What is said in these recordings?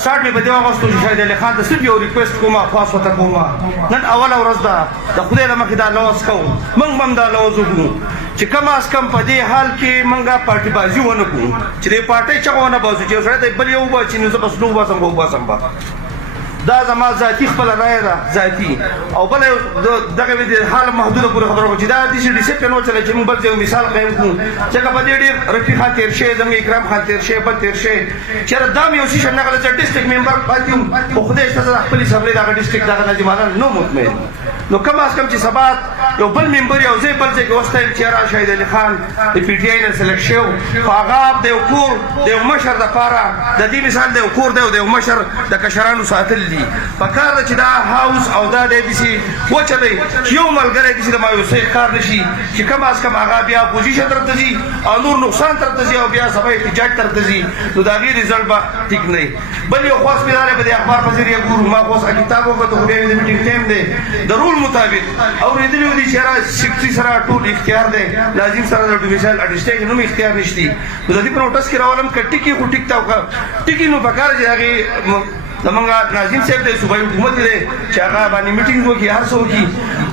سټارټ مې په دې واغستو چې شاهد علي خان ته صرف یو ریکویسټ کوم خاص وته کوم نن اوله ورځ ده د خدای له مخې دا لوز کوو موږ هم دا لوز وکړو چې کم از کم په دې حال کې موږ پارټي بازي ونه کړو چې د پارټۍ چغه ونه باسو چې سړی ته بل یو وباسي نو زه بس نو وباسم به وباسم به دا زما ذاتي خپل رایه ده ذاتي او بل دغه د حال محدوده پورې خبره کوم چې دا د ډیسپلین وچلې چې موږ بل یو مثال قایم کړو چې په دې ډېر رفیق خان تیر شي زموږ اکرام خان تیر شي بل تیر شي چې دا یو شي نه غلط ډیسټریکټ ممبر پاتې خو خدای ستاسو خپل حساب لري دا ډیسټریکټ دا نه ځمانه نو مطمئن نو کم از کم چې سبات یو بل ممبر یو ځای بل ځای کې وستایم چې را شاهد علي خان د پی ټی آی نه سلیکټ شو خو هغه د یو کور د یو مشر د پاره د دې مثال د یو کور د یو مشر د کشرانو ساتل دي په کار چې دا هاوس او دا د دې سي وچلې یو ملګری دي چې د مایوسۍ کار نشي چې کم از کم هغه بیا پوزیشن ترته ځي او نور نقصان ترته ځي او بیا سبا احتجاج ترته ځي نو دا غي رزلټ به ټیک نه بل یو خاص مدار په اخبار په ذریعہ ګورو ما خاص کتابو په ته به د میټینګ ټیم دی د رول مطابق او ریدلو دي چې را سیکټری سره ټول اختیار دی لازم سره د ډیویژن اډیسټیج نو اختیار نشتی نو د دې پروټس کې راولم کټی کې خو ټیک تا ټیک نو بکار دی هغه زمونږ ناظم صاحب د صوبایي حکومت دی چې هغه باندې میټینګ وکړي هر څه وکړي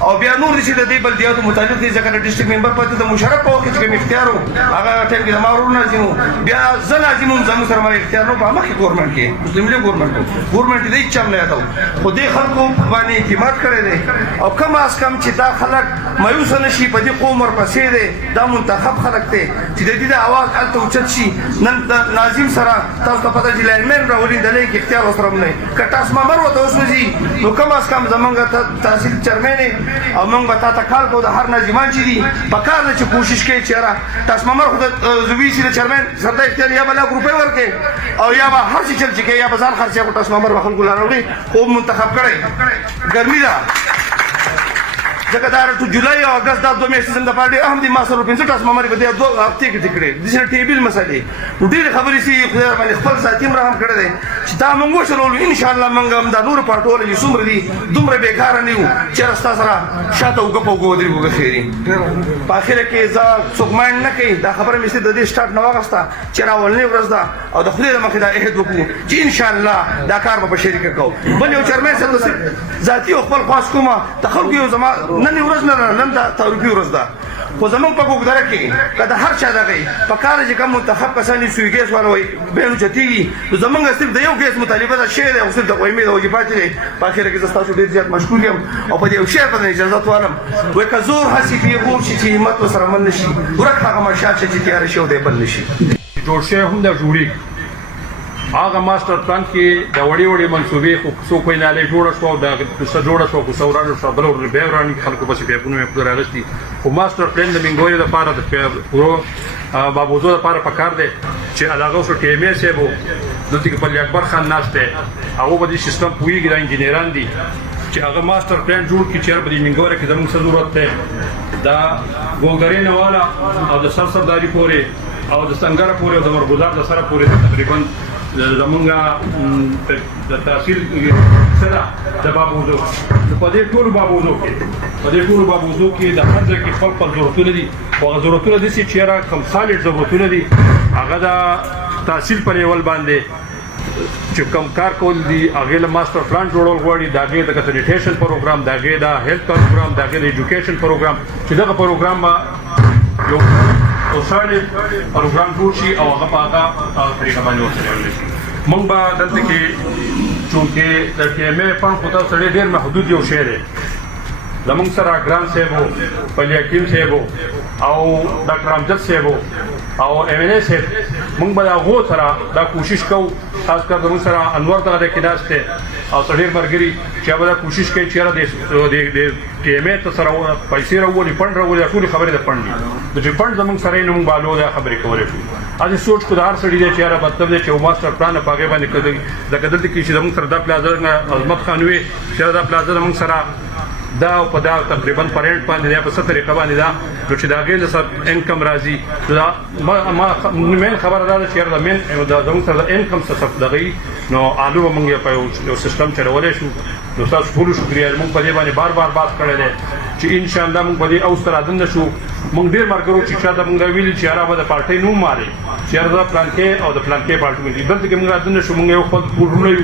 او بیا نور دي چې د دې بلدیاتو متعلق دي ځکه د ډیسټریکټ ممبر پاتې د مشرف په وخت کې کوم اختیار هغه ټیم کې زما ورور ناظم بیا زه ناظم هم زموږ سره مې اختیار نو په مخکې ګورنمنټ کې مسلم لیگ ګورنمنټ دې چم نه یادو خو دې خلکو باندې اعتماد کړی دی او کم از کم چې دا خلک مایوس نشي په دې قوم ورپسې دی دا منتخب خلک دی چې د دې د اواز الته اوچت شي نن د ناظم سره تاسو ته پته چې لاینمن راولي د لیک اختیار وسره نه کټاس مامر وته اوسوځي نو کم از کم زمونږ تحصیل چرمن او موږ به تا ته کال کو د هر ناظمان چې دي په کار چې کوشش کوي چې را تاسو مامر خو د زوی سي چرمن سردا اختیار یا بل روپے ورکه او یا به هر څه چل چې یا بازار خرچه کو تاسو مامر بخل ګلانوي خو منتخب کړي ګرمي ده ځکه دا ټول جولای او اگست دا دوه میاشتې د پارټي اهم دي ما سره 65 تاسو مامر په دې دوه هفته کې ټیکړي د سره ټیبل مسالې ډېر خبرې سي خدای باندې خپل ساتیم رحم کړی دی چې دا موږ وشلول ان شاء الله موږ هم دا نور پارټول چې څومره دي دومره بیکار نه یو چې راستا سره شاته وګپو درې وګ خیري په اخر کې ځا څوکمان نه کوي دا خبره مې د دې سٹارټ نه واغستا چې راولنې ورځ دا او د خدای د مخې دا عهد وکړو چې ان شاء الله دا کار به شریک کوو بل یو چرمن سره ذاتي خپل خاص کومه تخلق یو زما نن ورځ نه نن دا تعریفي ورځ ده خو زمونږ په ګوګدره کې کله هر چا دغه په کار چې کوم منتخب کسان سوي ګیس وروي به نو چتي زمونږ صرف د یو ګیس مطالبه ده شی ده او صرف د قومي د واجبات دي په اخر کې تاسو ډیر زیات مشکور یم او په دې یو شی په اجازه توانم وای که زور هسي په غور شي چې همت سره من نشي ورک هغه مرشد چې تیار شي او دی بل نشي جوړ شي هم د جوړي هغه ماستر پلان کې د وړي وړي منسوبې خو څو کوی نه لې جوړ شو د څه جوړ شو کو سورانو شابل او بیرانی خلکو بس په پونه په راغستي خو ماستر پلان د منګوري د پاره د پورو بابوزو د پاره پکار دی چې علاوه شو ټیمې سه وو د دې په اکبر خان ناشته هغه په دې سیستم پویګ د انجینران دي چې هغه ماستر پلان جوړ کړي چې په دې منګوري کې زموږ ضرورت ده دا ګونګرینه والا او د سرسرداري پورې او د څنګه پورې د مربوطات د سره پورې تقریبا زمونږه د تحصیل سره د بابوزو په دې ټول بابوزو کې د هر ځای کې خپل ضرورتونه دي او ضرورتونه دي چې را کم سالډ ضرورتونه دي هغه د تحصیل په لیول باندې چې کم کار کول دي هغه له ماستر پلان جوړول غواړي دغه د سینیټیشن پروګرام دغه د هیلث پروګرام دغه د ایجوکیشن پروګرام چې دغه پروګرام یو اوسانه پروګرام جوړ شي او هغه په هغه طریقه باندې وسره شي موږ به دلته کې چې د ټیمې په خطر سره ډېر محدود یو شی دی زموږ سره ګران صاحب پلیاکیم صاحب او ډاکټر امجد صاحب او ایم ان ای صاحب موږ به هغه سره دا کوشش کوو خاص کر زموږ سره انور دغه کې ناشته او ډېر مرګري چې به کوشش کوي چې را د ټیمې ته سره پیسې راوړي فند راوړي ټول خبرې ده فند د فند زموږ سره نوم بالو دا خبرې کولې اځه سوچ کو دار سړي دی چې را مطلب دی چې ماستر پلان په هغه باندې کړی د کدل کې چې زموږ سره د پلازا عظمت خانوي چې دا پلازا زموږ سره دا په دا تقریبا پرېنټ باندې په څه طریقه باندې دا چې دا غیر سب انکم راځي دا ما مین خبره ده چې دا مین دا زموږ سره انکم څه دغه نو آلو موږ په یو سیستم چلولای شو نو تاسو ټول شکریا موږ په دې باندې بار بار بات کړی دی چې ان شاء الله موږ په دې اوس تر اذن شو موږ ډیر مرګرو چې شاته موږ ویلي چې هغه د پارټي نو ماري چې هغه پلان کې او د پلان کې پارټي دلته کې موږ اذن شو موږ یو خپل پورونه